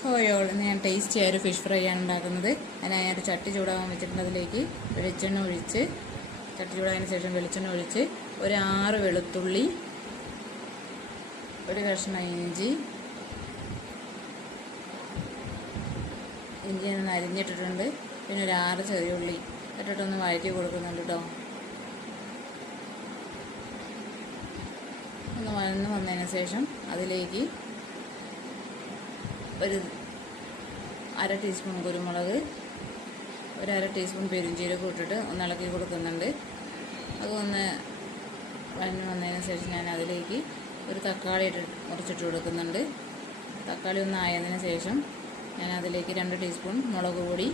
ഹോയോൾ ഞാൻ ടേസ്റ്റി ആയൊരു fish fry ആണ് ഉണ്ടാക്കുന്നത്. അതിനായിട്ട് ചട്ടി ചൂടാകാൻ വെച്ചിട്ടുണ്ട്. അതിലേക്ക് വെളിച്ചെണ്ണ ഒഴിച്ച് ചട്ടി ചൂടായതിന് ശേഷം വെളിച്ചെണ്ണ ഒഴിച്ച് ഒരു 6 വെളുത്തുള്ളി, ഒരു കഷ്ണം ഇഞ്ചി ഒന്ന് അരിഞ്ഞിട്ടിട്ടുണ്ട്. പിന്നെ ഒരു 6 ചെറിയ ഉള്ളി ഇട്ടിട്ടൊന്ന് വഴറ്റി കൊടുക്കുന്നുണ്ട് കേട്ടോ. ഒന്ന് വഴന്ന് വന്നതിന് ശേഷം അതിലേക്ക് ഒരു 1/2 ടീസ്പൂൺ കുരുമുളക്, ഒരു 1/2 ടീസ്പൂൺ പെരുംജീരകം ഇട്ടിട്ട് ഒന്ന് ഇളക്കി കൊടുക്കുന്നുണ്ട്. അതൊന്ന് വഴന്ന് വന്നതിന് ശേഷം ഞാൻ അതിലേക്ക് ഒരു തക്കാളി മുറിച്ചിട്ട് കൊടുക്കുന്നുണ്ട്. തക്കാളി ഒന്ന് ആയതിന് ശേഷം ഞാൻ അതിലേക്ക് 2 ടീസ്പൂൺ മുളക് പൊടി,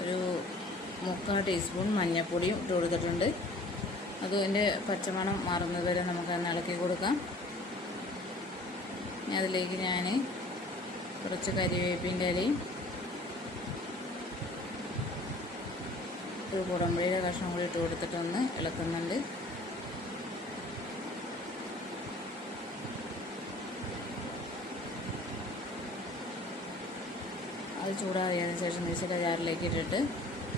ഒരു 3/4 ടീസ്പൂൺ മഞ്ഞൾപ്പൊടിയും ഇട്ട് കൊടുത്തിട്ടുണ്ട്. അതിൻ്റെ പച്ചമണം മാറുന്നത് വരെ നമുക്കൊന്ന് ഇളക്കി കൊടുക്കാം. അതിലേക്ക് ഞാൻ കുറച്ച് കരിവേപ്പിൻ്റെ ഇലയും ഒരു കുടമ്പുളിയുടെ കഷ്ണം കൂടി ഇട്ട് കൊടുത്തിട്ടൊന്ന് ഇളക്കുന്നുണ്ട്. അത് ചൂടാറിയതിന് ശേഷം മിക്സിയുടെ ജാറിലേക്ക് ഇട്ടിട്ട്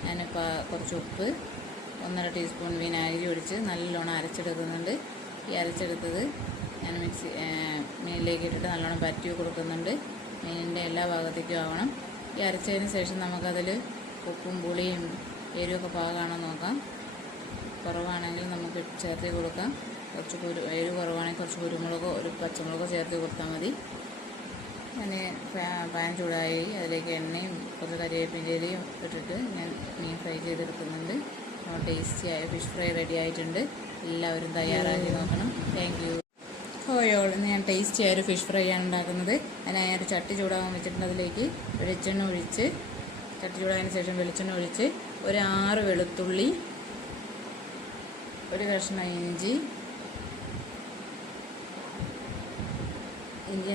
ഞാനിപ്പോൾ കുറച്ച് ഉപ്പ്, 1.5 ടീസ്പൂൺ വിനാഗിരി ഒഴിച്ച് നല്ലോണം അരച്ചെടുക്കുന്നുണ്ട്. ഈ അരച്ചെടുത്തത് ഞാൻ മീനിലേക്ക് ഇട്ടിട്ട് നല്ലോണം പറ്റി കൊടുക്കുന്നുണ്ട്. മീനിൻ്റെ എല്ലാ ഭാഗത്തേക്കും ആവണം. ഈ അരച്ചതിന് ശേഷം നമുക്കതിൽ ഉപ്പും പുളിയും എരിവൊക്കെ പാകമാണോ നോക്കാം. കുറവാണെങ്കിൽ നമുക്ക് ചേർത്ത് കൊടുക്കാം. കുറച്ച് എരിവ് കുറവാണെങ്കിൽ കുറച്ച് കുരുമുളകോ ഒരു പച്ചമുളകോ ചേർത്ത് കൊടുത്താൽ മതി. ഞാൻ പാൻ ചൂടായി അതിലേക്ക് എണ്ണയും കുറച്ച് കരിവേപ്പിൻ്റെ ഇലയും ഇട്ടിട്ട് ഞാൻ മീൻ ഫ്രൈ ചെയ്തെടുക്കുന്നുണ്ട്. ടേസ്റ്റിയായ ഫിഷ് ഫ്രൈ റെഡി ആയിട്ടുണ്ട്. എല്ലാവരും തയ്യാറാക്കി നോക്കണം. Thank you. ഹോയോൾ ഞാൻ ടേസ്റ്റി ആയൊരു ഫിഷ് ഫ്രൈ ആണ് ഉണ്ടാക്കുന്നത്. അതിനായിട്ട് ചട്ടി ചൂടാകാൻ വെച്ചിട്ടുണ്ട്. അതിലേക്ക് വെളിച്ചെണ്ണ ഒഴിച്ച് ചട്ടി ചൂടായതിന് ശേഷം വെളിച്ചെണ്ണ ഒഴിച്ച് ഒരു 6 വെളുത്തുള്ളി, ഒരു കഷ്ണം ഇഞ്ചി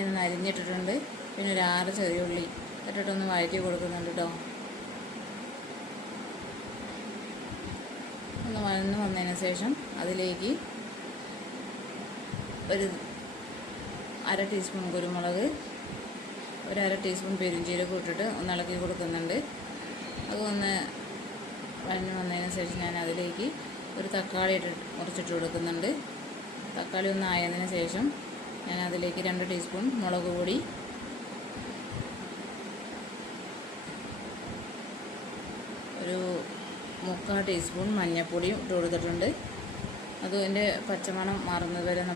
ഒന്ന് അരിഞ്ഞിട്ടിട്ടുണ്ട്. പിന്നെ ഒരു 6 ചെറിയ ഉള്ളി ഇട്ടിട്ടൊന്ന് വഴറ്റി കൊടുക്കുന്നുണ്ട് കേട്ടോ. ഒന്ന് വഴന്ന് വന്നതിന് ശേഷം അതിലേക്ക് ഒരു 1/2 ടീസ്പൂൺ കുരുമുളക്, ഒരു 1/2 ടീസ്പൂൺ പെരുംജീരകം ഇട്ടിട്ട് ഒന്ന് ഇളക്കി കൊടുക്കുന്നുണ്ട്. അതൊന്ന് വഴന്ന് വന്നതിന് ശേഷം ഞാൻ അതിലേക്ക് ഒരു തക്കാളി മുറിച്ചിട്ട് കൊടുക്കുന്നുണ്ട്. തക്കാളി ഒന്ന് ആയതിന് ശേഷം ഞാൻ അതിലേക്ക് 2 ടീസ്പൂൺ മുളക് പൊടി, ഒരു 3/4 ടീസ്പൂൺ മഞ്ഞൾപ്പൊടിയും ഇട്ട് കൊടുത്തിട്ടുണ്ട്. അതിൻ്റെ പച്ചമണം മാറുന്നത് വരെ